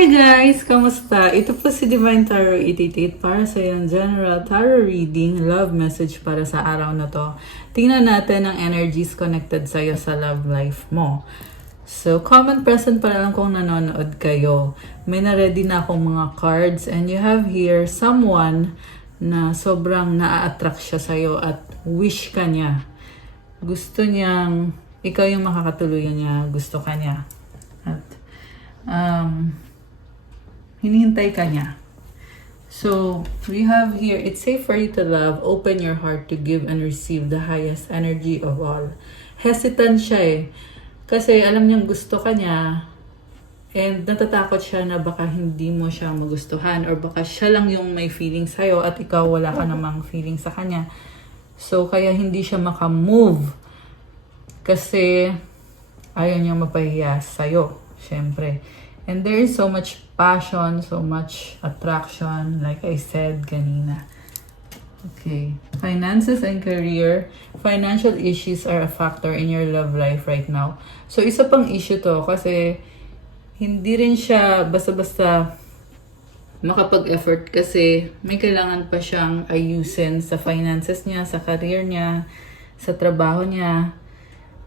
Hi guys! Kamusta? Ito po si Divine Tarot 88 para sa iyong general tarot reading, love message para sa araw na to. Tingnan natin ang energies connected sa iyo sa love life mo. So, comment present para lang kung nanonood kayo. May na-ready na akong mga cards and you have here someone na sobrang na-attract siya sa iyo at wish ka niya. Gusto niyang ikaw yung makakatuluyan niya, gusto ka niya. At hinihintay ka niya. So, we have here, it's safe for you to love, open your heart to give and receive the highest energy of all. Hesitant siya eh. Kasi alam niyang gusto ka niya and natatakot siya na baka hindi mo siya magustuhan or baka siya lang yung may feeling sa'yo at ikaw wala ka namang feeling sa kanya. So, kaya hindi siya makamove kasi ayaw niyang mapahiya sa'yo, syempre. And there is so much passion, so much attraction, like I said kanina. Okay. Finances and career. Financial issues are a factor in your love life right now. So, isa pang issue to kasi hindi rin siya basta-basta makapag-effort kasi may kailangan pa siyang ayusin sa finances niya, sa career niya, sa trabaho niya.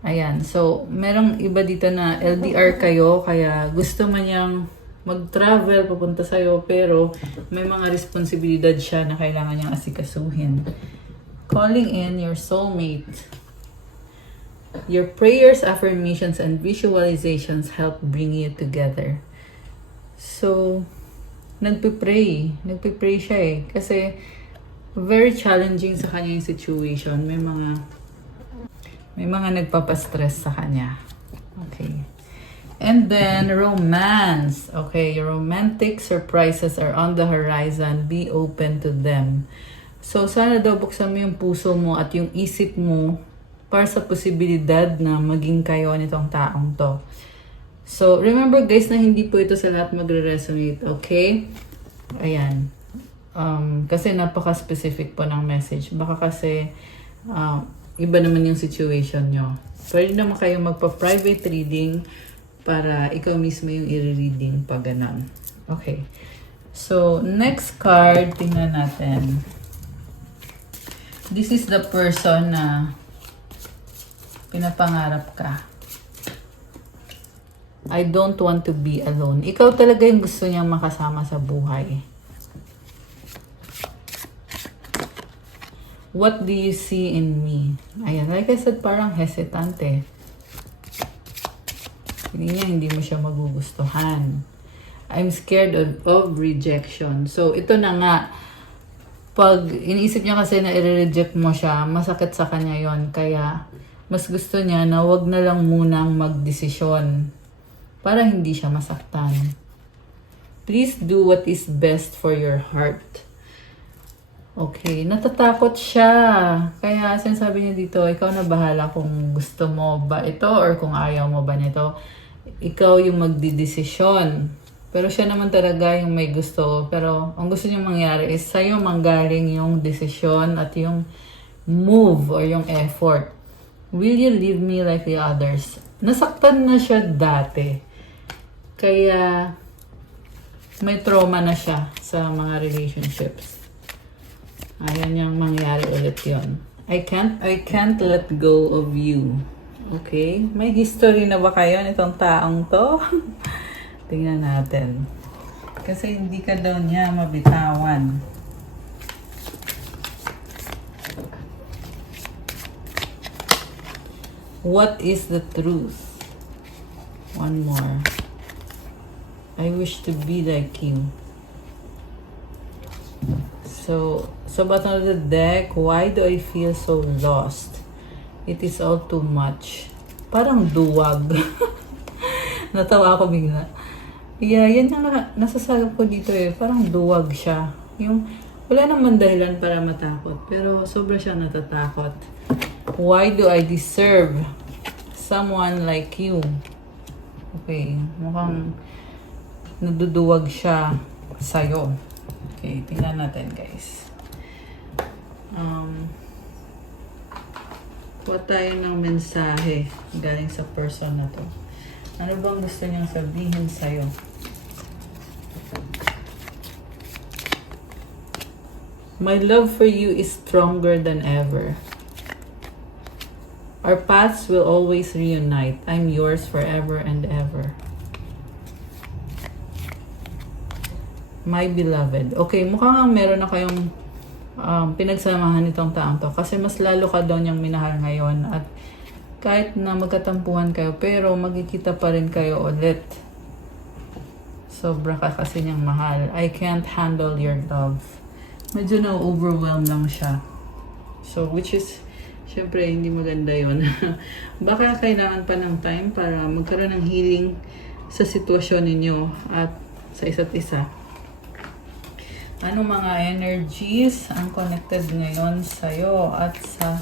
Ayan. So, merong iba dito na LDR kayo, kaya gusto man niyang mag-travel, papunta sa'yo, pero may mga responsibilidad siya na kailangan niyang asikasuhin. Calling in your soulmate. Your prayers, affirmations, and visualizations help bring you together. So, nagpipray. Nagpipray siya eh. Kasi, very challenging sa kanya yung situation. May mga nagpapastress sa kanya. Okay. And then, romance. Okay, your romantic surprises are on the horizon. Be open to them. So, sana daw buksan mo yung puso mo at yung isip mo para sa posibilidad na maging kayo nitong taong to. So, remember guys na hindi po ito sa lahat magre-resonate. Okay? Ayan. Kasi napaka-specific po ng message. Baka kasi iba naman yung situation nyo. Pwede naman kayo magpa-private reading para ikaw mismo yung i-reading pag ganon. Okay. So, next card, tingnan natin. This is the person na pinapangarap ka. I don't want to be alone. Ikaw talaga yung gusto niyang makasama sa buhay. What do you see in me? Ayan, like I said, parang hesitant eh. Hindi mo siya magugustuhan. I'm scared of rejection. So, ito na nga. Pag iniisip niya kasi na i-reject mo siya, masakit sa kanya yon. Kaya, mas gusto niya na wag na lang munang magdesisyon para hindi siya masaktan. Please do what is best for your heart. Okay, natatakot siya. Kaya sinasabi niya dito, ikaw na bahala kung gusto mo ba ito or kung ayaw mo ba nito. Ikaw yung magdidesisyon. Pero siya naman talaga yung may gusto. Pero ang gusto niyang mangyari is sa'yo manggaling yung desisyon at yung move or yung effort. Will you leave me like the others? Nasaktan na siya dati. Kaya may trauma na siya sa mga relationships. Ayaw niyang mangyari ulit yun. I can't let go of you. Okay? May history na ba kayo nitong taong to? Tingnan natin. Kasi hindi ka daw niya mabitawan. What is the truth? One more. I wish to be like you. So, sa bottom of the deck, why do I feel so lost? It is all too much. Parang duwag. Natawa ako bigla. Yeah, yan yung nasasabi ko dito eh. Parang duwag siya. Yung, wala naman dahilan para matakot. Pero sobra siyang natatakot. Why do I deserve someone like you? Okay, mukhang naduduwag siya sa'yo. Okay, tingnan natin guys. Kuha tayo ng mensahe galing sa person na to. Ano bang gusto niyang sabihin sa'yo? My love for you is stronger than ever. Our paths will always reunite. I'm yours forever and ever. My beloved. Okay, mukhang meron na kayong pinagsamahan nitong taong to. Kasi mas lalo ka daw niyang minahal ngayon. At kahit na magkatampuhan kayo, pero magkikita pa rin kayo ulit. Sobra ka kasi niyang mahal. I can't handle your love. Medyo na-overwhelm lang siya. So, which is, syempre, hindi maganda yon. Baka kailangan pa ng time para magkaroon ng healing sa sitwasyon ninyo at sa isa't isa. Ano mga energies ang connected ngayon sa'yo at sa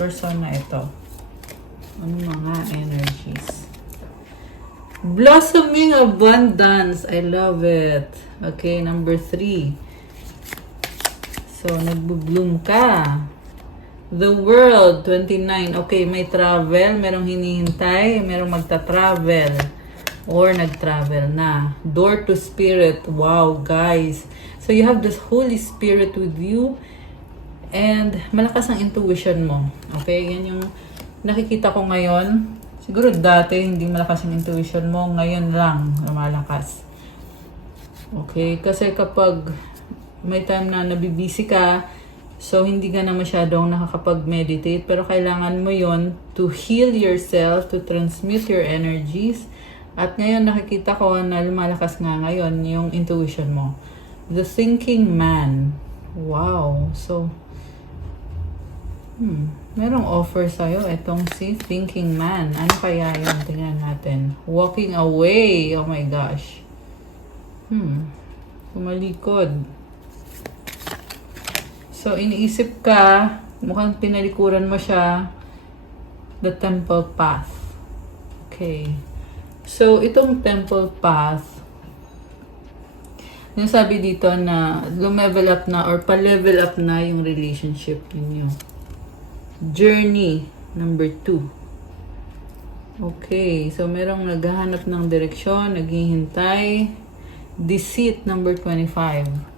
person na ito? Ano mga energies? Blossoming abundance. I love it. Okay, number 3. So, nagbo-bloom ka. The world, 29. Okay, may travel. Merong hinihintay. Merong magta-travel. Or nag-travel na. Door to spirit. Wow, guys. So, you have this Holy Spirit with you. And malakas ang intuition mo. Okay, yan yung nakikita ko ngayon. Siguro dati hindi malakas ang intuition mo. Ngayon lang lumalakas. Okay, kasi kapag may time na nabibisi ka, so hindi ka na masyadong nakakapag-meditate. Pero kailangan mo yon to heal yourself, to transmit your energies. At ngayon nakikita ko na lumalakas nga ngayon yung intuition mo. The thinking man. Wow. So, merong offer sa'yo. Itong si thinking man. Ano kaya yun? Tingnan natin. Walking away. Oh my gosh. Pumalikod. So, iniisip ka, mukhang pinalikuran mo siya, the temple path. Okay. So, itong temple path, yung sabi dito na lumevel up na or pa-level up na yung relationship ninyo. Journey, number 2. Okay. So, merong naghahanap ng direksyon, naghihintay. Deceit, number 25.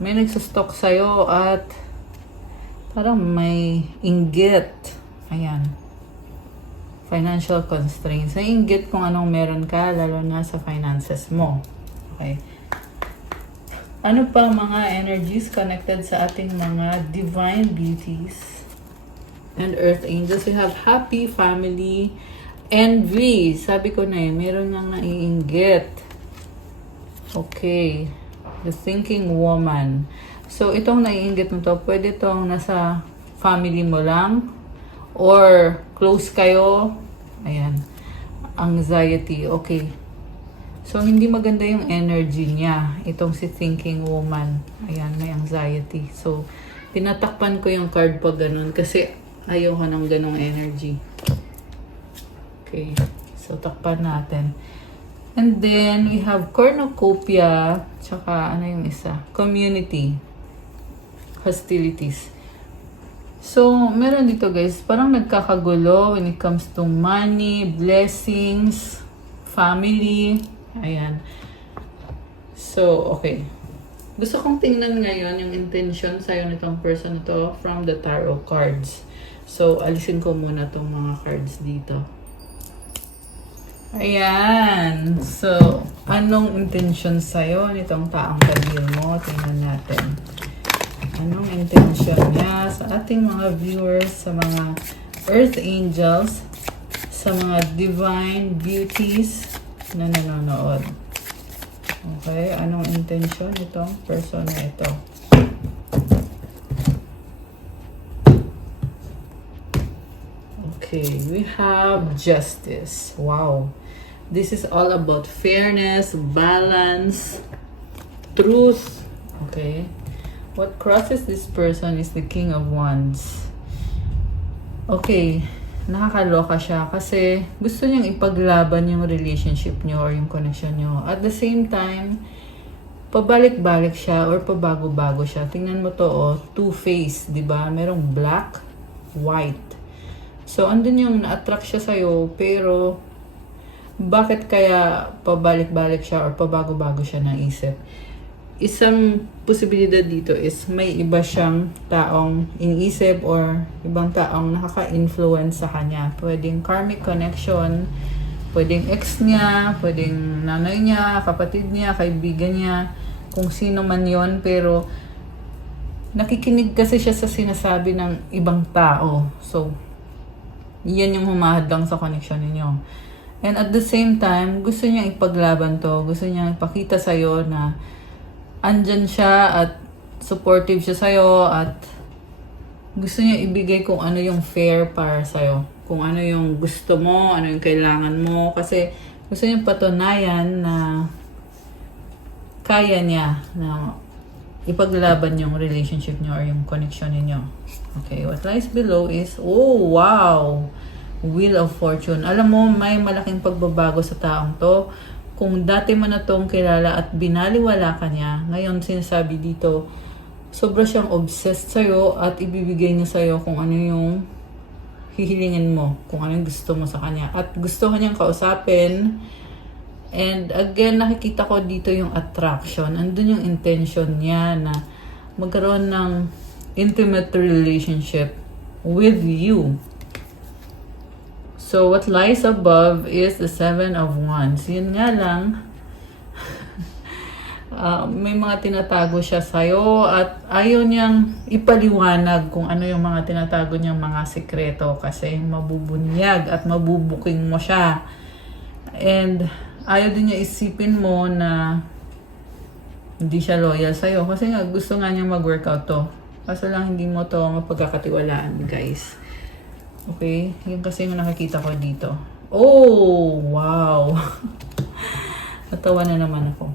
May nagsustok sa'yo at parang may inggit. Ayan. Financial constraints. Nainggit kung anong meron ka, lalo na sa finances mo. Okay. Ano pa mga energies connected sa ating mga divine beauties and earth angels? We have happy, family, envy. Sabi ko na meron nang naiinggit. Okay. The thinking woman. So, itong naiinggit mo to, pwede itong nasa family mo lang or close kayo. Ayan. Anxiety. Okay. So, hindi maganda yung energy niya. Itong si thinking woman. Ayan, may anxiety. So, tinatakpan ko yung card pag ganun kasi ayoko ng ganong energy. Okay. So, takpan natin. And then, we have cornucopia, tsaka ano yung isa? Community. Hostilities. So, meron dito guys, parang nagkakagulo when it comes to money, blessings, family. Ayan. So, okay. Gusto kong tingnan ngayon yung intention sa'yo nitong person na to from the tarot cards. So, alisin ko muna tong mga cards dito. Ayan. So, anong intention sa'yo nitong taong ka-deal mo? Tingnan natin. Anong intention niya sa ating mga viewers, sa mga earth angels, sa mga divine beauties na nanonood. Okay, anong intention nitong person na ito? Okay, we have justice. Wow. This is all about fairness, balance, truth. Okay. What crosses this person is the King of Wands. Okay. Nakakaloka siya kasi gusto niyang ipaglaban yung relationship niyo or yung connection niyo. At the same time, pabalik-balik siya or pabago-bago siya. Tingnan mo to, oh, two-faced, di ba? Merong black, white. So, andun yung na-attract siya sa'yo, pero bakit kaya pabalik-balik siya or pabago-bago siya ng isip? isang posibilidad dito is may iba siyang taong iniisip or ibang taong nakaka-influence sa kanya. Pwedeng karmic connection, pwedeng ex niya, pwedeng nanay niya, kapatid niya, kaibigan niya, kung sino man yon, pero nakikinig kasi siya sa sinasabi ng ibang tao. So, yan yung humahadlang sa connection ninyo. And at the same time, gusto niya ipaglaban to. Gusto niya ipakita sa'yo na andyan siya at supportive siya sa'yo at gusto niya ibigay kung ano yung fair para sa'yo. Kung ano yung gusto mo, ano yung kailangan mo. Kasi gusto niya patunayan na kaya niya na ipaglaban yung relationship niyo or yung connection niyo. Okay, what lies below is, oh wow! Wheel of Fortune. Alam mo, may malaking pagbabago sa taong to. Kung dati mo na tong kilala at binaliwala ka niya, ngayon sinasabi dito, sobra siyang obsessed sa'yo at ibibigay niya sa'yo kung ano yung hihilingin mo, kung ano yung gusto mo sa kanya. At gusto ka niyang kausapin. And again, nakikita ko dito yung attraction. Andun yung intention niya na magkaroon ng intimate relationship with you. So, what lies above is the Seven of Wands. Yun nga lang, may mga tinatago siya sa'yo at ayaw niyang ipaliwanag kung ano yung mga tinatago niyang mga sikreto kasi mabubunyag at mabubuking mo siya. And ayaw din niya isipin mo na hindi siya loyal sa'yo kasi nga gusto nga niyang mag-workout to. Kaso lang hindi mo to mapagkakatiwalaan, guys. Okay? Yun kasi yung nakikita ko dito. Oh! Wow! Natawa na naman ako.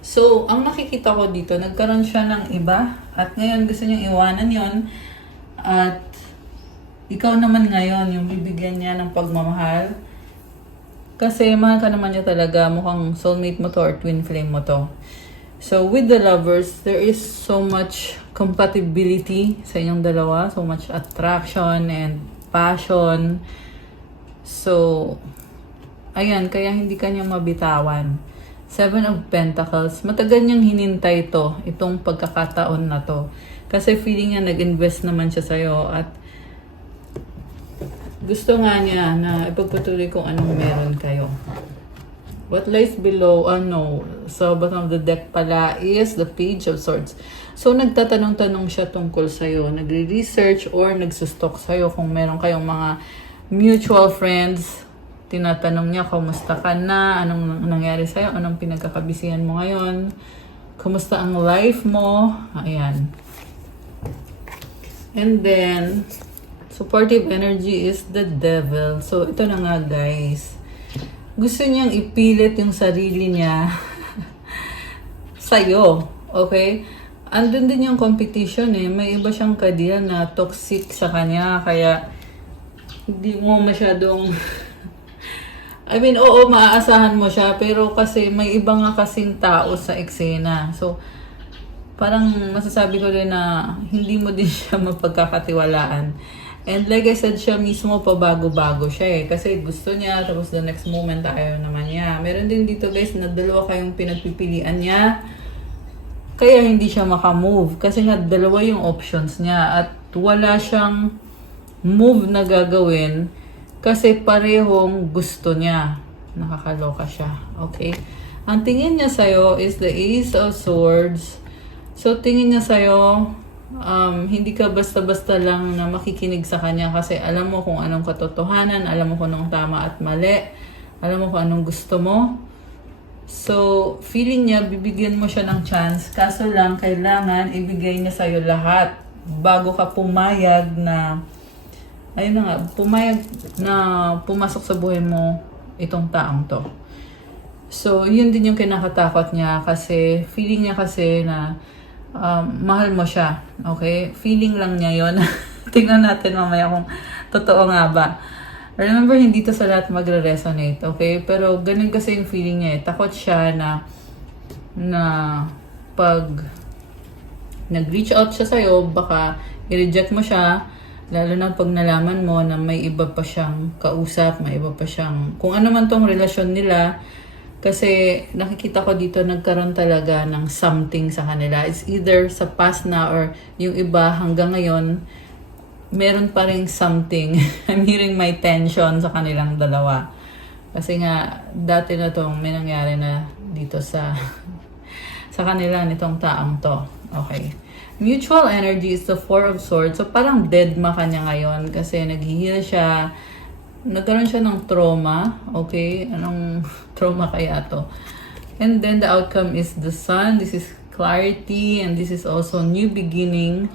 So, ang nakikita ko dito, nagkaroon siya ng iba. At ngayon gusto niyang iwanan yon. At ikaw naman ngayon yung bibigyan niya ng pagmamahal. Kasi mahal ka naman niya talaga. Mukhang soulmate mo to or twin flame mo to. So, with the lovers, there is so much compatibility sa inyong dalawa. So much attraction and passion. So, ayan, kaya hindi ka niya mabitawan. Seven of Pentacles. Matagal niyang hinintay to, itong pagkakataon na to. Kasi feeling niya nag-invest naman siya sa'yo at gusto nga niya na ipagpatuloy kung anong meron kayo. What lies below, sa bottom of the deck pala is the Page of Swords. So, nagtatanong-tanong siya tungkol sa'yo. Nagre-research or nagsustalk sa'yo kung meron kayong mga mutual friends. Tinatanong niya, kumusta ka na? Anong nangyari sa'yo? Anong pinagkakabisihan mo ngayon? Kumusta ang life mo? Ayan. And then, supportive energy is the Devil. So, ito na nga, guys. Gusto niyang ipilit yung sarili niya sa'yo. Okay? Andun din yung competition eh. May iba siyang kadil na toxic sa kanya. Kaya, hindi mo masyadong... I mean, oo, maaasahan mo siya. Pero kasi may iba nga kasing tao sa eksena. So, parang masasabi ko rin na hindi mo din siya mapagkakatiwalaan. And like I said, siya mismo pabago-bago siya eh. Kasi gusto niya, tapos the next moment ayaw naman niya. Meron din dito guys na dalawa kayong pinagpipilian niya. Kaya hindi siya makamove. Kasi nga dalawa yung options niya. At wala siyang move na gagawin. Kasi parehong gusto niya. Nakakaloka siya. Okay? Ang tingin niya sa'yo is the Ace of Swords. So tingin niya sa'yo, hindi ka basta-basta lang na makikinig sa kanya kasi alam mo kung anong katotohanan, alam mo kung anong tama at mali, alam mo kung anong gusto mo. So, feeling niya, bibigyan mo siya ng chance, kaso lang, kailangan ibigay niya sa'yo lahat bago ka pumayag na, ayun na nga, pumayag na pumasok sa buhay mo itong taong to. So, yun din yung kinakatakot niya kasi feeling niya kasi na mahal mo siya. Okay? Feeling lang niya yon. Tingnan natin mamaya kung totoo nga ba. Remember, hindi to sa lahat magre-resonate. Okay? Pero ganun kasi yung feeling niya eh. Takot siya na pag nag-reach out siya sa'yo, baka i-reject mo siya. Lalo na pag nalaman mo na may iba pa siyang kausap, may iba pa siyang... Kung ano man tong relasyon nila, Kasi nakikita ko dito nagkaroon talaga ng something sa kanila. It's either sa past na or yung iba hanggang ngayon, meron pa ring something. I'm hearing my tension sa kanilang dalawa. Kasi nga, dati na tong may nangyari na dito sa sa kanila nitong taong to. Okay. Mutual energy is the Four of Swords. So, parang dead ma kanya ngayon kasi naghihil siya. Nagkaroon siya ng trauma. Okay? Anong trauma kaya to? And then, the outcome is the Sun. This is clarity and this is also new beginning.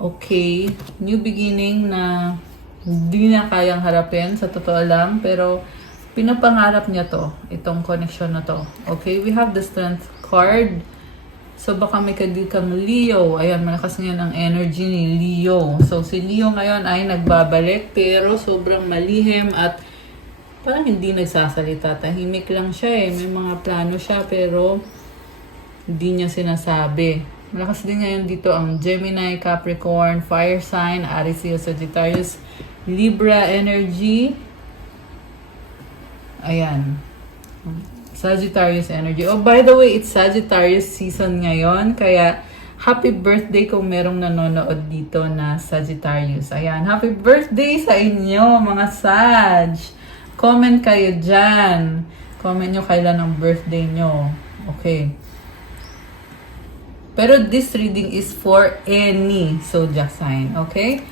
Okay. New beginning na hindi na kayang harapin sa totoo lang. Pero, pinapangarap niya to. Itong connection na to. Okay? We have the Strength card. So, baka may kang Leo. Ayan, malakas ngayon ang energy ni Leo. So, si Leo ngayon ay nagbabalik pero sobrang malihim at parang hindi nagsasalita. Tahimik lang siya eh. May mga plano siya pero hindi niya sinasabi. Malakas din ngayon dito ang Gemini, Capricorn, Fire Sign, Aries, Leo, Sagittarius, Libra energy. Ayan. Sagittarius energy. Oh, by the way, it's Sagittarius season ngayon. Kaya, happy birthday kung merong nanonood dito na Sagittarius. Ayan, happy birthday sa inyo, mga Sag. Comment kayo dyan. Comment nyo kailan ang birthday nyo. Okay. Pero this reading is for any zodiac sign. Okay?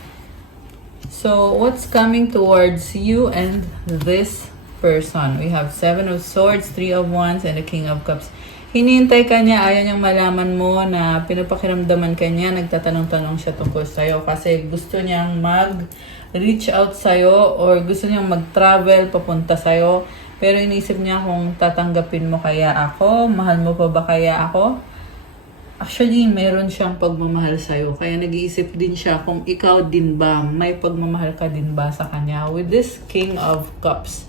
So, what's coming towards you and this person? We have 7 of Swords, 3 of Wands, and the King of Cups. Hinihintay ka niya, ayaw niyang malaman mo na pinapakiramdaman ka niya, nagtatanong-tanong siya tungkol sa'yo kasi gusto niyang mag-reach out sa'yo or gusto niyang mag-travel papunta sa'yo. Pero iniisip niya kung tatanggapin mo kaya ako, mahal mo pa ba kaya ako? Actually, meron siyang pagmamahal sa'yo. Kaya nag-iisip din siya kung ikaw din ba, may pagmamahal ka din ba sa kanya with this King of Cups.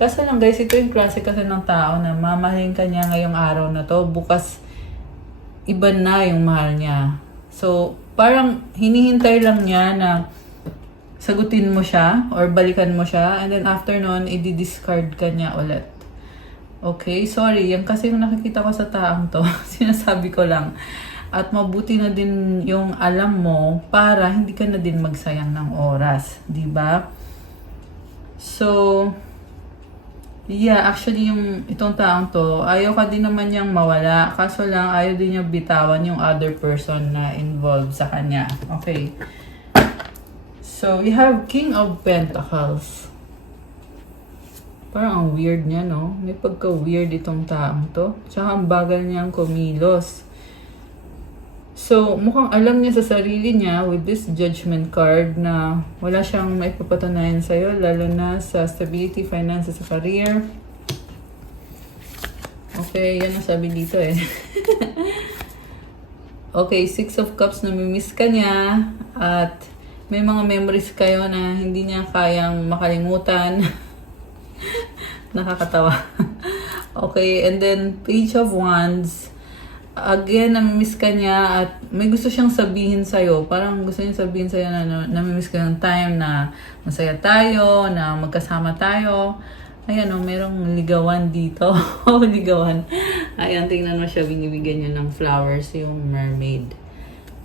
Kaso lang guys, ito yung klase kasi ng tao na mamahalin ka niya ngayong araw na to. Bukas, iba na yung mahal niya. So, parang hinihintay lang niya na sagutin mo siya or balikan mo siya. And then after nun, i-discard ka niya ulit. Okay? Sorry, yan kasi yung nakikita ko sa taong to. Sinasabi ko lang. At mabuti na din yung alam mo para hindi ka na din magsayang ng oras. Diba? So, yeah, actually yung itong taong to, ayaw ka din naman niyang mawala. Kaso lang, ayaw din niya bitawan yung other person na involved sa kanya. Okay. So, we have King of Pentacles. Parang ang weird niya, no? May pagka-weird itong taong to. Tsaka ang bagal niyang kumilos. So, mukhang alam niya sa sarili niya with this Judgment card na wala siyang maipapatunayan sa'yo, lalo na sa stability, finances, sa career. Okay, yan ang sabi dito eh. Okay, 6 of Cups, namimiss ka niya at may mga memories kayo na hindi niya kayang makalimutan. Nakakatawa. Okay, and then Page of Wands. Again, namimiss ka niya at may gusto siyang sabihin sa'yo. Parang gusto niyang sabihin sa'yo na namimiss ka ng time na masaya tayo, na magkasama tayo. Ayan o, merong ligawan dito. Ligawan. Ayan, tingnan mo siya, binibigyan niya ng flowers yung mermaid.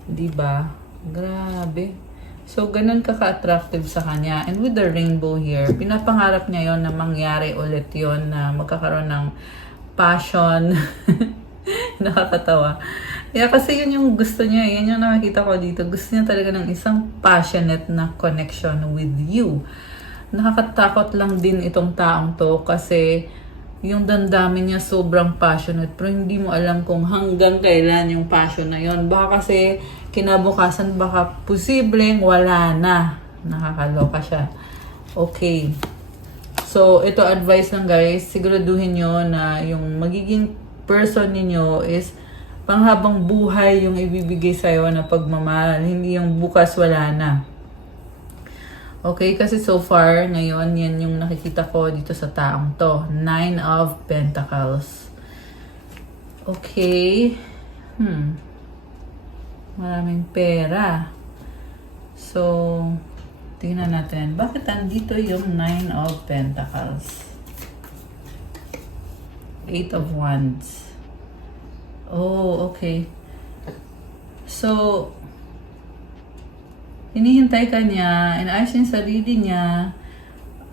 Diba? Grabe. So, ganun ka-attractive sa kanya. And with the rainbow here, pinapangarap niya yon na mangyari ulit yon na magkakaroon ng passion. Nakakatawa. Yeah, kasi yun yung gusto niya. Yan yung nakikita ko dito. Gusto niya talaga ng isang passionate na connection with you. Nakakatakot lang din itong taong to kasi yung damdamin niya sobrang passionate pero hindi mo alam kung hanggang kailan yung passion na yon. Baka kasi kinabukasan baka posibleng wala na. Nakakaloka siya. Okay. So, ito advice lang guys. Siguraduhin nyo na yung magiging person ninyo is panghabang buhay yung ibibigay sa'yo na pagmamahal. Hindi yung bukas wala na. Okay, kasi so far, ngayon, yan yung nakikita ko dito sa taong to. 9 of Pentacles. Okay. Maraming pera. So, tingnan natin. Bakit andito yung 9 of Pentacles? Eight of Wands. Oh, okay. So, hinihintay ka niya, inayos niya yung sarili niya,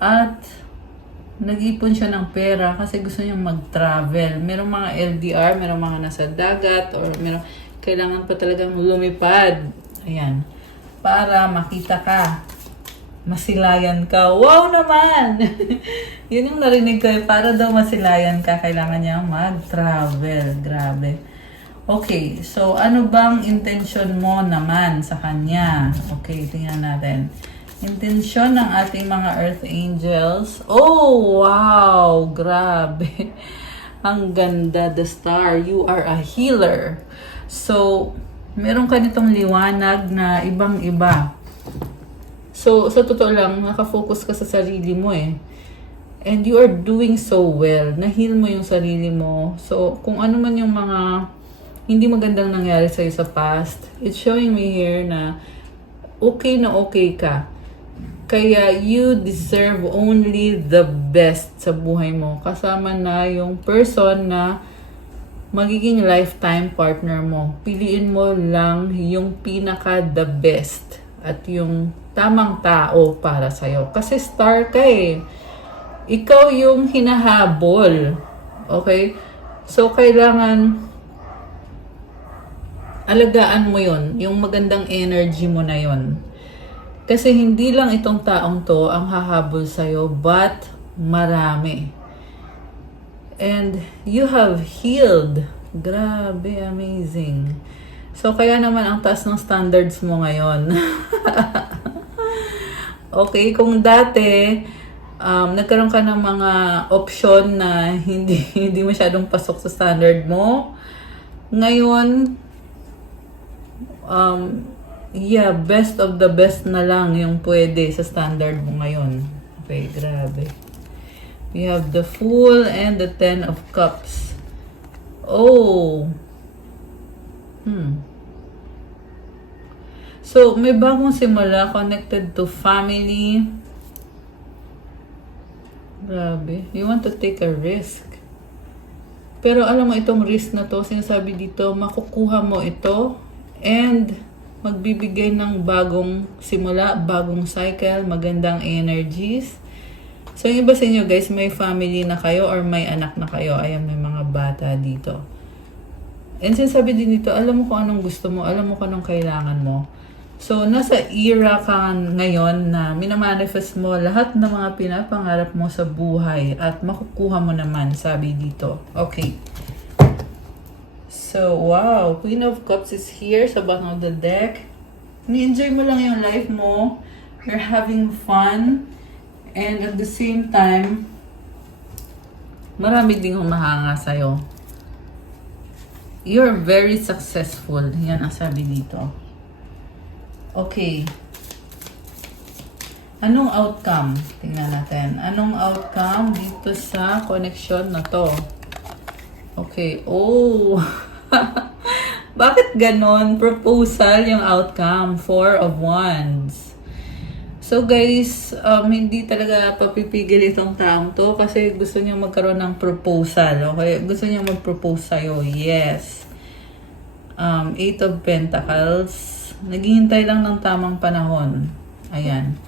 at nag-ipon siya ng pera kasi gusto niyang mag-travel. Merong mga LDR, merong mga nasa dagat, or merong kailangan pa talagang lumipad. Ayan. Para makita ka. Masilayan ka. Wow naman! Yun yung narinig ko. Para daw masilayan ka, kailangan niya mag-travel. Grabe. Okay, so ano bang intention mo naman sa kanya? Okay, tingnan natin. Intensyon ng ating mga Earth Angels. Oh, wow! Grabe. Ang ganda, the star. You are a healer. So, meron ka nitong liwanag na ibang-iba. So, sa totoo lang, nakafocus ka sa sarili mo eh. And you are doing so well. Na-heal mo yung sarili mo. So, kung ano man yung mga hindi magandang nangyari sa'yo sa past, it's showing me here na okay ka. Kaya you deserve only the best sa buhay mo. Kasama na yung person na magiging lifetime partner mo. Piliin mo lang yung pinaka the best at yung tamang tao para sa'yo. Kasi star ka eh. Ikaw yung hinahabol. Okay? So, kailangan alagaan mo yon, yung magandang energy mo na yon. Kasi hindi lang itong taong to ang hahabol sa'yo, but marami. And you have healed. Grabe, amazing. So, kaya naman ang taas ng standards mo ngayon. Okay, kung dati, nagkaroon ka ng mga option na hindi masyadong pasok sa standard mo, ngayon, best of the best na lang yung pwede sa standard mo ngayon. Okay, grabe. We have the Fool and the Ten of Cups. Oh. So, may bagong simula connected to family. Grabe. You want to take a risk. Pero alam mo itong risk na to, sinasabi dito, makukuha mo ito and magbibigay ng bagong simula, bagong cycle, magandang energies. So, yung iba sa inyo guys, may family na kayo or may anak na kayo. Ayan, may mga bata dito. And sinasabi din dito, alam mo kung anong gusto mo, alam mo kung anong kailangan mo. So, nasa era ka ngayon na minamanifest mo lahat ng mga pinapangarap mo sa buhay at makukuha mo naman, sabi dito. Okay. So, wow. Queen of Cups is here sa bottom of the deck. Ni-enjoy mo lang yung life mo. You're having fun. And at the same time, marami ding humahanga sa'yo. You're very successful. Yan ang sabi dito. Okay. Anong outcome? Tingnan natin. Anong outcome dito sa connection na to? Okay. Oh. Bakit ganon? Proposal yung outcome. Four of Wands. So guys, hindi talaga papipigil itong taong to kasi gusto niya magkaroon ng proposal. Okay? Gusto niya mag-propose sa'yo. Yes. Eight of Pentacles. Naghihintay lang ng tamang panahon. Ayan.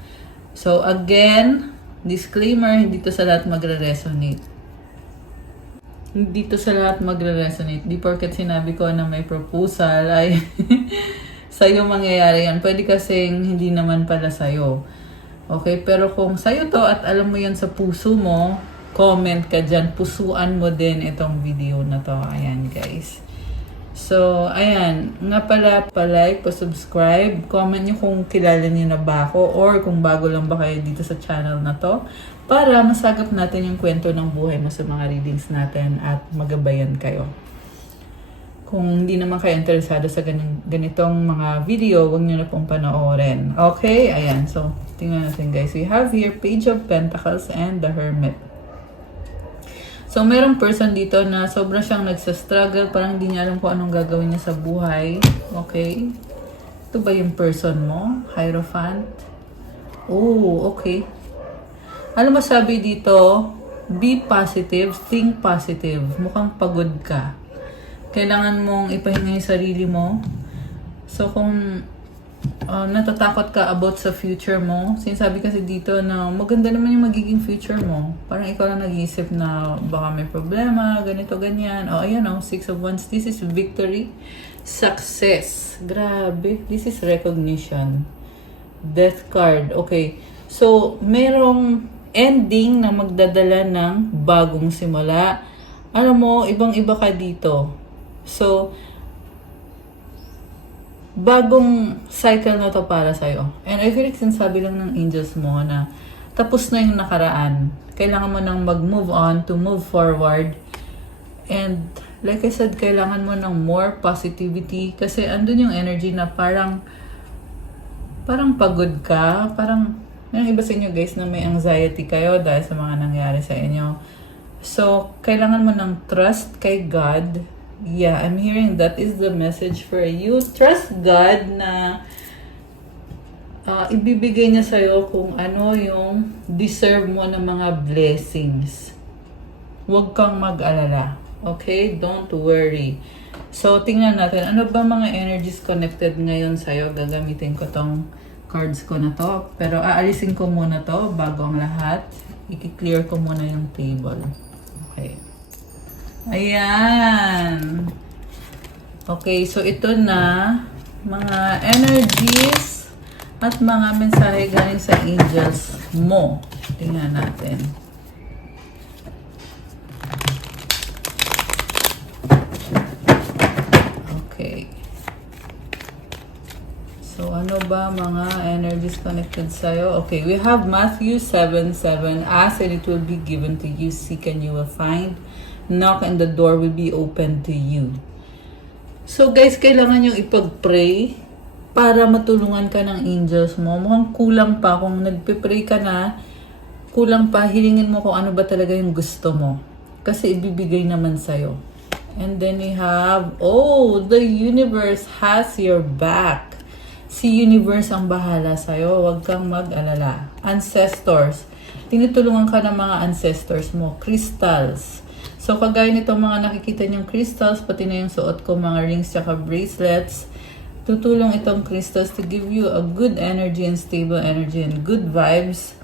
So again, disclaimer, hindi to sa lahat magre-resonate. Dito sa lahat magre-resonate. Di porket sinabi ko na may proposal ay sa'yo mangyayari yan. Pwede kasing hindi naman pala sa'yo. Okay? Pero kung sa'yo to at alam mo yan sa puso mo, comment ka dyan. Pusuan mo din itong video na to. Ayan guys. So, ayan. Nga pala, pa-like, pa-subscribe. Comment nyo kung kilala nyo na ba ako or kung bago lang ba kayo dito sa channel na to. Para masagap natin yung kwento ng buhay mo sa mga readings natin at magabayan kayo. Kung hindi naman kayo interesado sa ganitong mga video, huwag nyo na pong panoorin. Okay? Ayan. So, tingnan natin guys. We have here Page of Pentacles and the Hermit. So, merong person dito na sobrang siyang nagsastruggle. Parang hindi niya alam kung anong gagawin niya sa buhay. Okay? Ito ba yung person mo? Hierophant? Oh, okay. Ano masabi dito? Be positive, think positive. Mukhang pagod ka. Kailangan mong ipahinga yung sarili mo. So, kung natatakot ka about sa future mo, sinasabi kasi dito na maganda naman yung magiging future mo. Parang ikaw lang nag-iisip na baka may problema, ganito, ganyan. O, ayan o, 6 of Wands. This is victory. Success. Grabe. This is recognition. Death card. Okay. So, merong ending na magdadala ng bagong simula. Alam mo, ibang-iba ka dito. So, bagong cycle na to para sa'yo. And I feel like sinasabi lang ng angels mo na tapos na yung nakaraan. Kailangan mo nang mag-move on to move forward. And like I said, kailangan mo ng more positivity kasi andun yung energy na parang pagod ka, parang yung iba sa inyo guys na may anxiety kayo dahil sa mga nangyari sa inyo. So, kailangan mo ng trust kay God. Yeah, I'm hearing that is the message for you. Trust God na ibibigay niya sa'yo kung ano yung deserve mo ng mga blessings. Huwag kang mag-alala. Okay? Don't worry. So, tingnan natin. Ano ba mga energies connected ngayon sa'yo? Gagamitin ko tong cards ko na to. Pero aalisin ko muna to bago ang lahat. I-clear ko muna yung table. Okay. Ayan. Okay, so ito na mga energies at mga mensahe galing sa angels mo. Tingnan natin. Okay. So, ano ba mga energies connected sa'yo? Okay, we have Matthew 7:7. Ask and it will be given to you. Seek and you will find. Knock and the door will be open to you. So, guys, kailangan yung ipag-pray para matulungan ka ng angels mo. Mukhang kulang pa. Kung nagpe-pray ka na, kulang pa. Hilingin mo kung ano ba talaga yung gusto mo. Kasi ibibigay naman sa'yo. And then we have, the universe has your back. Si universe ang bahala sa'yo. Huwag kang mag-alala. Ancestors. Tinutulungan ka ng mga ancestors mo. Crystals. So, kagaya nitong mga nakikita niyong crystals, pati na yung suot ko, mga rings tsaka bracelets, tutulong itong crystals to give you a good energy and stable energy and good vibes.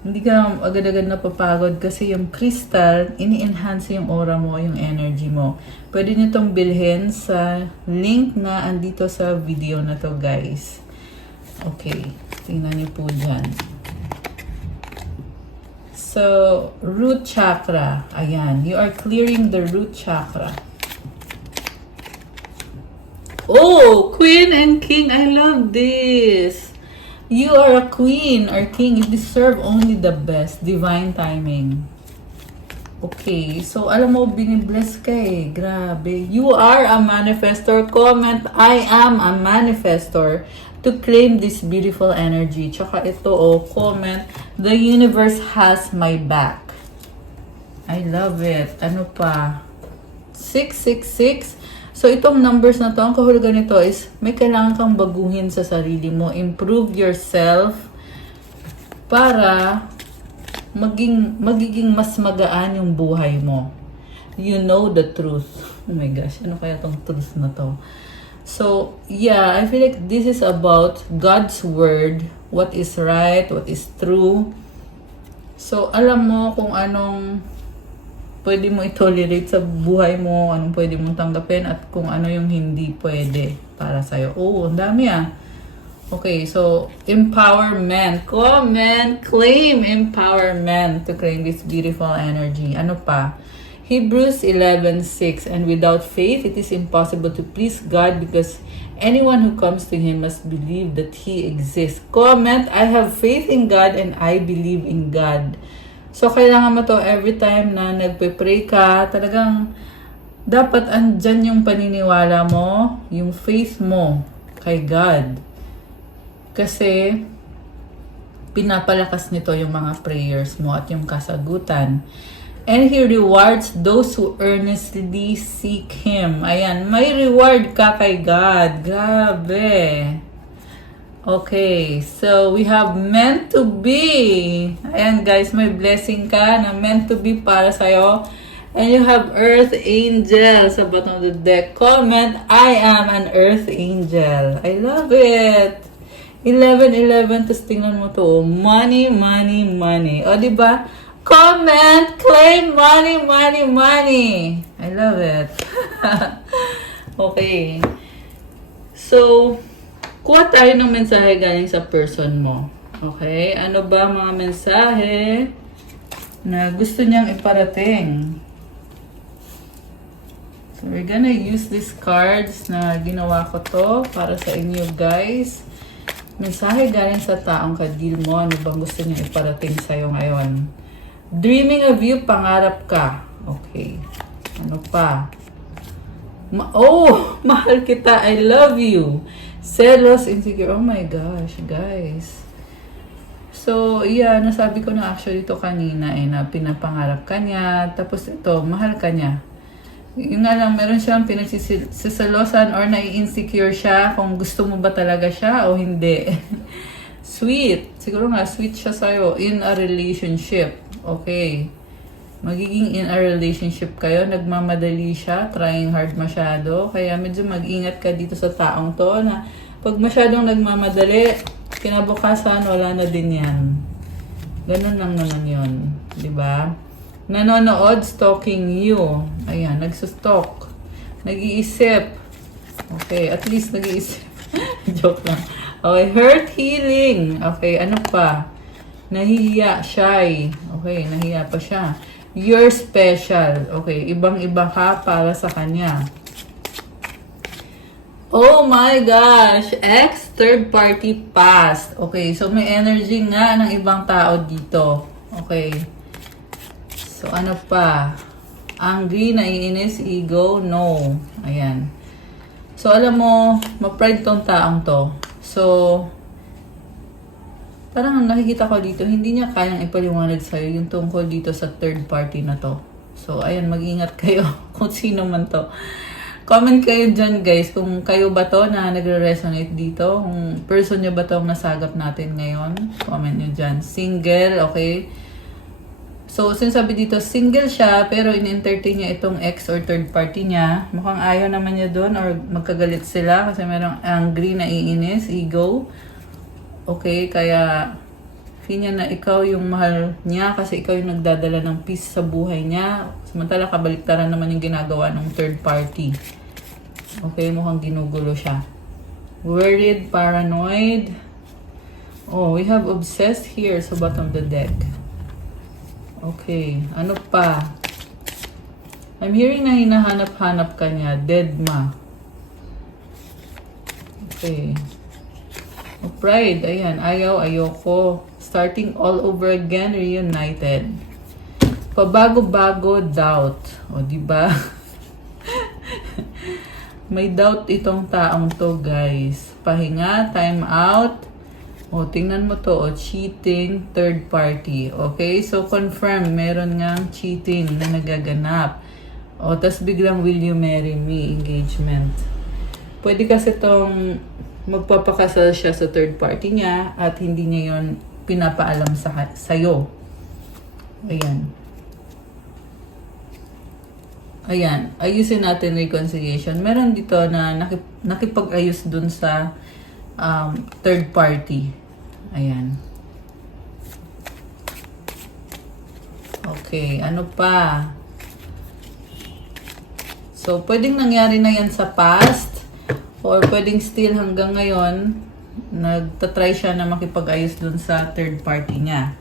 Hindi ka agad-agad napapagod kasi yung crystal, ini-enhance yung aura mo, yung energy mo. Pwede nyo itong bilhin sa link na andito sa video na to, guys. Okay, tingnan niyo po dyan. So, root chakra. Ayan, you are clearing the root chakra. Oh, Queen and King, I love this. You are a queen or king. You deserve only the best. Divine timing. Okay, so alam mo, binibless ka eh. Grabe. You are a manifestor. Comment, I am a manifestor to claim this beautiful energy. Tsaka ito, comment, the universe has my back. I love it. Ano pa? 666. So, itong numbers na to, ang kahulugan nito is may kailangan kang baguhin sa sarili mo. Improve yourself para magiging mas magaan yung buhay mo. You know the truth. Oh my gosh, ano kaya tong truth na to? So, yeah, I feel like this is about God's word, what is right, what is true. So, alam mo kung anong pwede mo i-tolerate sa buhay mo, anong pwede mong tanggapin, at kung ano yung hindi pwede para sa'yo. Oh, ang dami ah. Okay, so, empowerment. Comment, claim empowerment to claim this beautiful energy. Ano pa? Hebrews 11:6. And without faith, it is impossible to please God because anyone who comes to Him must believe that He exists. Comment, I have faith in God and I believe in God. So, kailangan mo to every time na nagpe-pray ka, talagang dapat andyan yung paniniwala mo, yung faith mo kay God. Kasi, pinapalakas nito yung mga prayers mo at yung kasagutan. And He rewards those who earnestly seek Him. Ayan, may reward ka kay God. Grabe. Okay, so we have meant to be. Ayan guys, may blessing ka na meant to be para sa'yo. And you have Earth Angel sa bottom of the deck. Comment, I am an Earth Angel. I love it. 11-11, tapos tingnan mo to. Money, money, money. O, diba? Comment, claim money, money, money. I love it. Okay. So, kuha tayo ng mensahe galing sa person mo. Okay? Ano ba mga mensahe na gusto niyang iparating? So, we're gonna use these cards na ginawa ko to para sa inyo guys. Mensahe galing sa taong ka-deal mo. Ano bang gusto niyang iparating sa'yo ngayon? Dreaming of you, pangarap ka. Okay. Ano pa? Mahal kita. I love you. Selos, insecure. Oh my gosh, guys. So, yeah, nasabi ko na actually ito kanina na pinapangarap ka niya. Tapos ito, mahal ka niya. Yung nga lang, meron siyang pinagsisalosan or nai-insecure siya kung gusto mo ba talaga siya o hindi. Sweet. Siguro nga, sweet siya sa'yo in a relationship. Okay. Magiging in a relationship kayo, nagmamadali siya, trying hard masyado. Kaya medyo mag-ingat ka dito sa taong to na pag masyadong nagmamadali, kinabukasan, wala na din yan. Ganun lang naman yun. Diba? Nanonood, stalking you. Ayan, nagsustalk. Nag-iisip. Okay, at least nag-iisip. Joke lang. Okay, hurt, healing. Okay, ano pa? Nahihiya, shy. Okay, nahihiya pa siya. You're special. Okay, ibang-iba ka para sa kanya. Oh my gosh! Ex, third party, past. Okay, so may energy nga ng ibang tao dito. Okay. So, ano pa? Angry, naiinis, ego, no. Ayan. So, alam mo, ma-pride tong taong to. So, parang nakikita ko dito, hindi niya kayang ipaliwanag sa'yo yung tungkol dito sa third party na to. So, ayan, mag-ingat kayo kung sino man to. Comment kayo dyan, guys, kung kayo ba to na nagre-resonate dito. Kung person nyo ba to ang nasagap natin ngayon. Comment nyo dyan. Single, okay? So, sinasabi dito, single siya, pero in-entertain niya itong ex or third party niya. Mukhang ayaw naman niya doon or magkagalit sila kasi merong angry, naiinis, ego. Okay, kaya feel niya na ikaw yung mahal niya kasi ikaw yung nagdadala ng peace sa buhay niya. Samantala, kabaliktaran naman yung ginagawa ng third party. Okay, mukhang ginugulo siya. Worried, paranoid. Oh, we have obsessed here sa bottom of the deck. Okay, ano pa? I'm hearing na hinahanap-hanap ka niya. Dead ma. Okay. Oh, pride, ayan. Ayaw, ayoko. Starting all over again, reunited. Pabago-bago, doubt. O, diba? May doubt itong taong to, guys. Pahinga, time out. O, tingnan mo to. O, cheating, third party. Okay? So, confirm. Meron ngang cheating na nagaganap. O, tas biglang, will you marry me? Engagement. Pwede kasi tong magpapakasal siya sa third party niya at hindi niya yon pinapaalam sa'yo. Ayan. Ayan. Ayusin natin reconciliation. Meron dito na nakipag-ayos dun sa third party. Ayan. Okay, ano pa? So, pwedeng nangyari na yan sa past or pwedeng still hanggang ngayon nagtatry siya na makipag-ayos dun sa third party niya.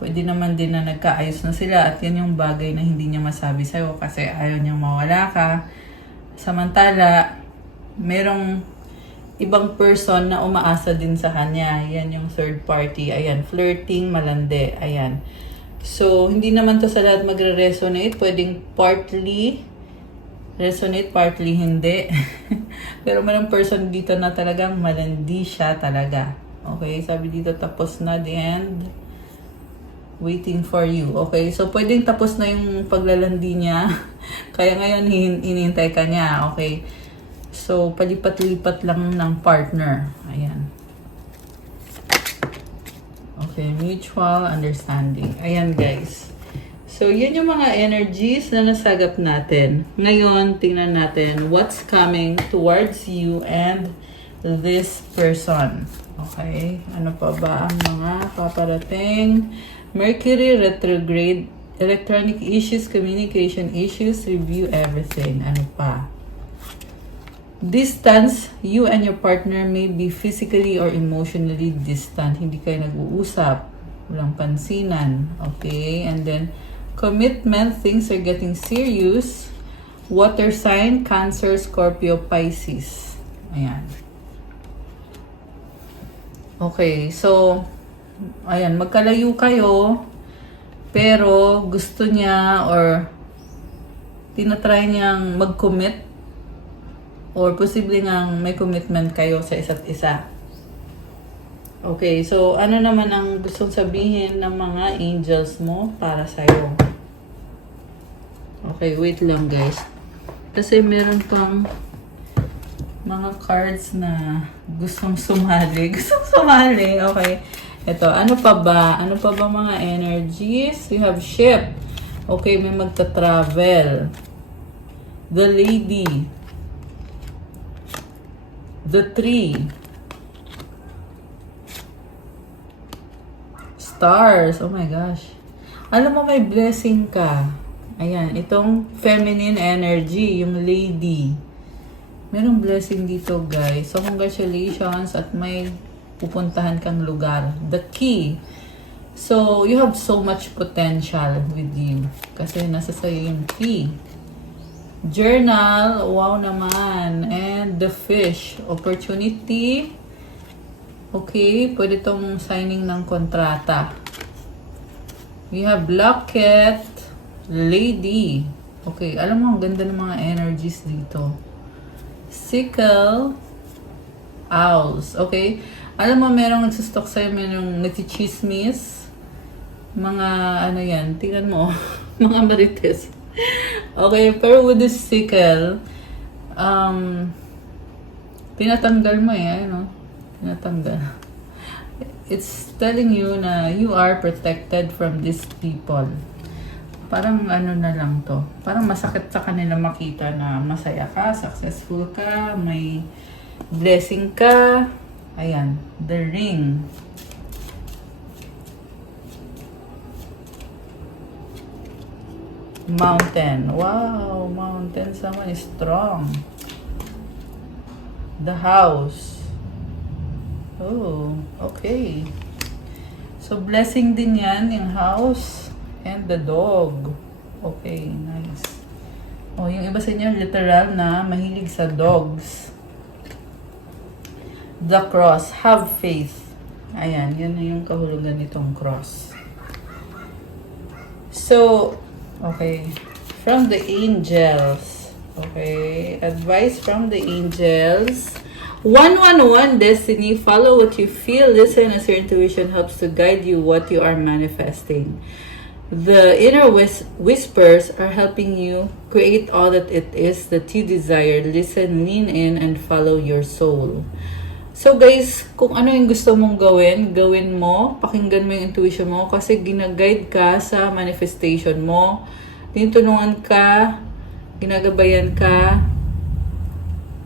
Pwede naman din na nagkaayos na sila at yan yung bagay na hindi niya masabi sa'yo kasi ayaw niyang mawala ka. Samantala, merong ibang person na umaasa din sa kanya. Yan yung third party. Ayan, flirting, malande. Ayan. So, hindi naman to sa lahat magre-resonate. Pwedeng partly resonate, partly hindi. Pero mayroong person dito na talagang malandi siya talaga. Okay, sabi dito tapos na, the end. Waiting for you. Okay, so pwedeng tapos na yung paglalandi niya. Kaya ngayon, hinihintay ka niya. Okay. So, palipat-lipat lang ng partner. Ayan. Okay, mutual understanding. Ayan guys. So, yun yung mga energies na nasagap natin. Ngayon, tingnan natin what's coming towards you and this person. Okay? Ano pa ba ang mga paparating? Mercury retrograde, electronic issues, communication issues, review everything. Ano pa? Distance, you and your partner may be physically or emotionally distant. Hindi kayo nag-uusap. Walang pansinan. Okay? And then, commitment, things are getting serious. Water sign, Cancer, Scorpio, Pisces. Ayan. Okay, so, ayan, magkalayo kayo, pero gusto niya or tinatry niyang mag-commit or posible ngang may commitment kayo sa isa't isa. Okay, so ano naman ang gustong sabihin ng mga angels mo para sa'yo? Okay, wait lang guys. Kasi meron pang mga cards na gustong sumali. Gustong sumali, okay. Ito, ano pa ba? Ano pa ba mga energies? You have ship. Okay, may magta-travel. The lady. The tree. Stars. Oh my gosh. Alam mo, may blessing ka. Ayan, itong feminine energy, yung lady. Merong blessing dito, guys. So, congratulations at may pupuntahan kang lugar. The key. So, you have so much potential with you. Kasi nasa sa'yo yung key. Journal. Wow naman. And the fish. Opportunity. Okay, pwede tong signing ng kontrata. We have locket. Lady. Okay, alam mo, ang ganda ng mga energies dito. Sickle. Owls. Okay? Alam mo, merong nagsustok sa'yo, merong nagchichismis. Mga, ano yan, tingnan mo. Mga marites. Okay, pero with this sickle, tinatanggal mo eh, ano? Tinatanggal. It's telling you na you are protected from these people. Parang ano na lang to. Parang masakit sa kanila makita na masaya ka, successful ka, may blessing ka. Ayan, the ring. Mountain. Wow, mountain naman is strong. The house. Oh, okay. So, blessing din yan, yung house and the dog. Okay, nice. Oh, yung iba sa inyo, literal na mahilig sa dogs. The cross. Have faith. Ayan, yun na yung kahulugan nitong cross. So, okay. From the angels. Okay. Advice from the angels. 111 destiny. Follow what you feel. Listen as your intuition helps to guide you what you are manifesting. The inner whispers are helping you create all that it is that you desire. Listen, lean in, and follow your soul. So guys, kung ano yung gusto mong gawin, gawin mo. Pakinggan mo yung intuition mo kasi ginaguide ka sa manifestation mo. Tinutulungan ka, ginagabayan ka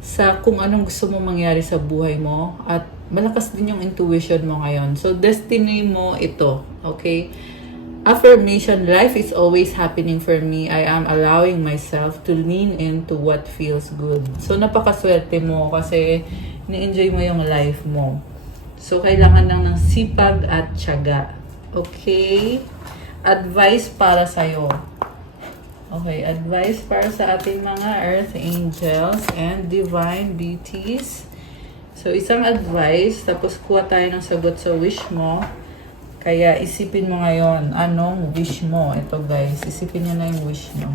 sa kung anong gusto mong mangyari sa buhay mo. At malakas din yung intuition mo ngayon. So destiny mo ito, okay? Affirmation, life is always happening for me. I am allowing myself to lean into what feels good. So napakaswerte mo kasi ni-enjoy mo yung life mo. So, kailangan lang ng sipag at tiyaga. Okay? Advice para sa'yo. Okay, advice para sa ating mga earth angels and divine deities. So, isang advice, tapos kuha tayo ng sagot sa wish mo. Kaya, isipin mo ngayon, anong wish mo? Ito guys, isipin nyo na yung wish mo.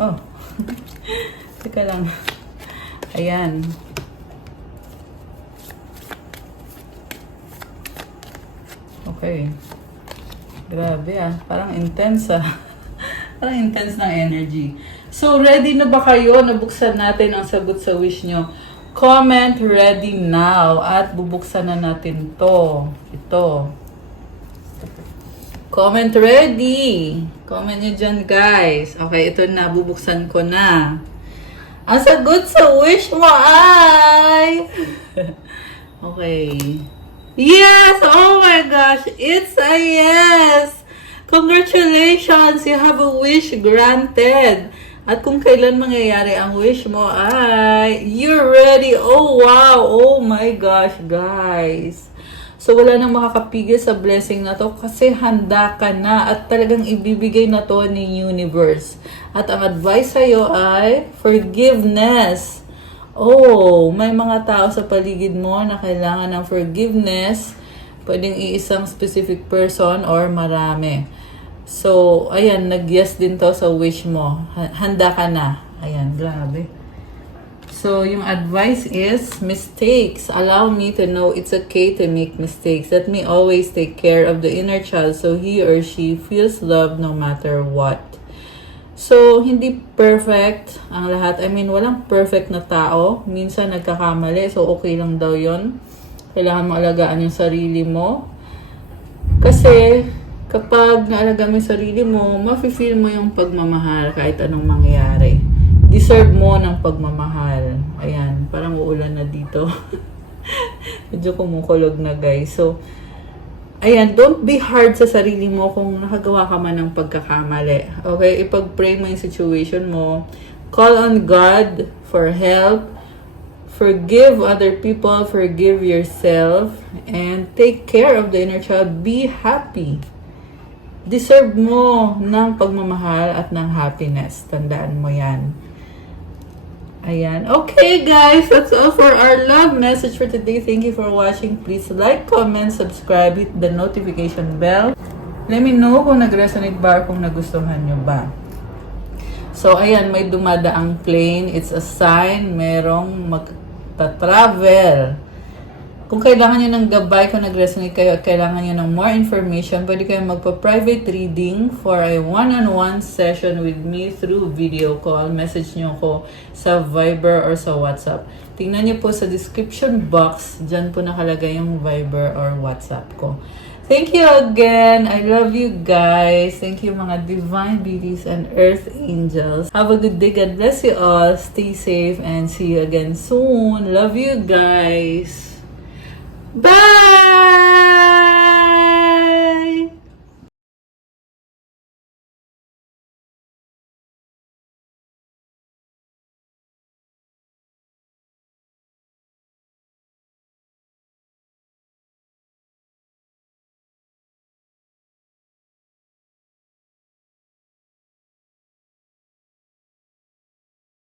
Oh, teka lang. Ayan. Okay. Grabe ah. Parang intense ah. Parang intense ng energy. So, ready na ba kayo? Nabuksan natin ang sagot sa wish nyo. Comment ready now. At bubuksan na natin to. Ito. Comment ready. Comment nyo dyan, guys. Okay, ito na. Bubuksan ko na. Ang sagot sa wish mo ay... Okay. Yes! Oh my gosh! It's a yes! Congratulations! You have a wish granted. At kung kailan mangyayari ang wish mo ay... You're ready! Oh wow! Oh my gosh, guys! So, wala nang makakapigil sa blessing na to kasi handa ka na at talagang ibibigay na to ni universe. At ang advice sa'yo ay forgiveness. Oh, may mga tao sa paligid mo na kailangan ng forgiveness. Pwedeng iisang specific person or marami. So, ayan, nag-yes din to sa wish mo. Handa ka na. Ayan, grabe. So, yung advice is, mistakes. Allow me to know it's okay to make mistakes. Let me always take care of the inner child so he or she feels loved no matter what. So, hindi perfect ang lahat. I mean, walang perfect na tao. Minsan nagkakamali. So, okay lang daw yon. Kailangan mo alagaan yung sarili mo. Kasi, kapag naalagaan mo yung sarili mo, mafe-feel mo yung pagmamahal kahit anong mangyayari. Deserve mo ng pagmamahal. Ayan, parang uulan na dito. Medyo kumukulog na, guys. So, ayan, don't be hard sa sarili mo kung nakagawa ka man ng pagkakamali. Okay, ipag-pray mo yung situation mo. Call on God for help. Forgive other people. Forgive yourself. And take care of the inner child. Be happy. Deserve mo ng pagmamahal at ng happiness. Tandaan mo yan. Ayan. Okay, guys. That's all for our love message for today. Thank you for watching. Please like, comment, subscribe, hit the notification bell. Let me know kung nag-resonate ba or kung nagustuhan nyo ba. So, ayan. May dumadaang plane. It's a sign. Merong magta-travel. Kung kailangan nyo ng gabay, kung nag-resonate kayo at kailangan nyo ng more information, pwede kayo magpa-private reading for a one-on-one session with me through video call. Message nyo ko sa Viber or sa WhatsApp. Tingnan nyo po sa description box. Diyan po nakalagay yung Viber or WhatsApp ko. Thank you again. I love you guys. Thank you mga divine beauties and earth angels. Have a good day. God bless you all. Stay safe and see you again soon. Love you guys. Bye!